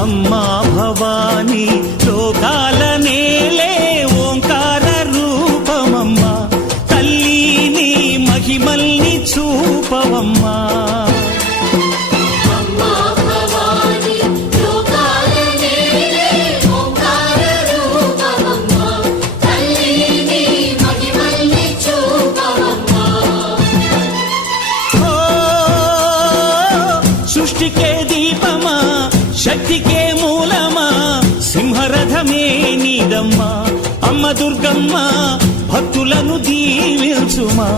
అమ్మా భవానీ లోకాల నేలే ఓంకార రూపమమ్మా, తల్లి నీ మహిమల్ని చూపవమ్మా. సృష్టికే దీపమా, శక్తికే మూలమా, సింహరథమే నీదమ్మా. అమ్మ దుర్గమ్మ భక్తులను దీవించుమా.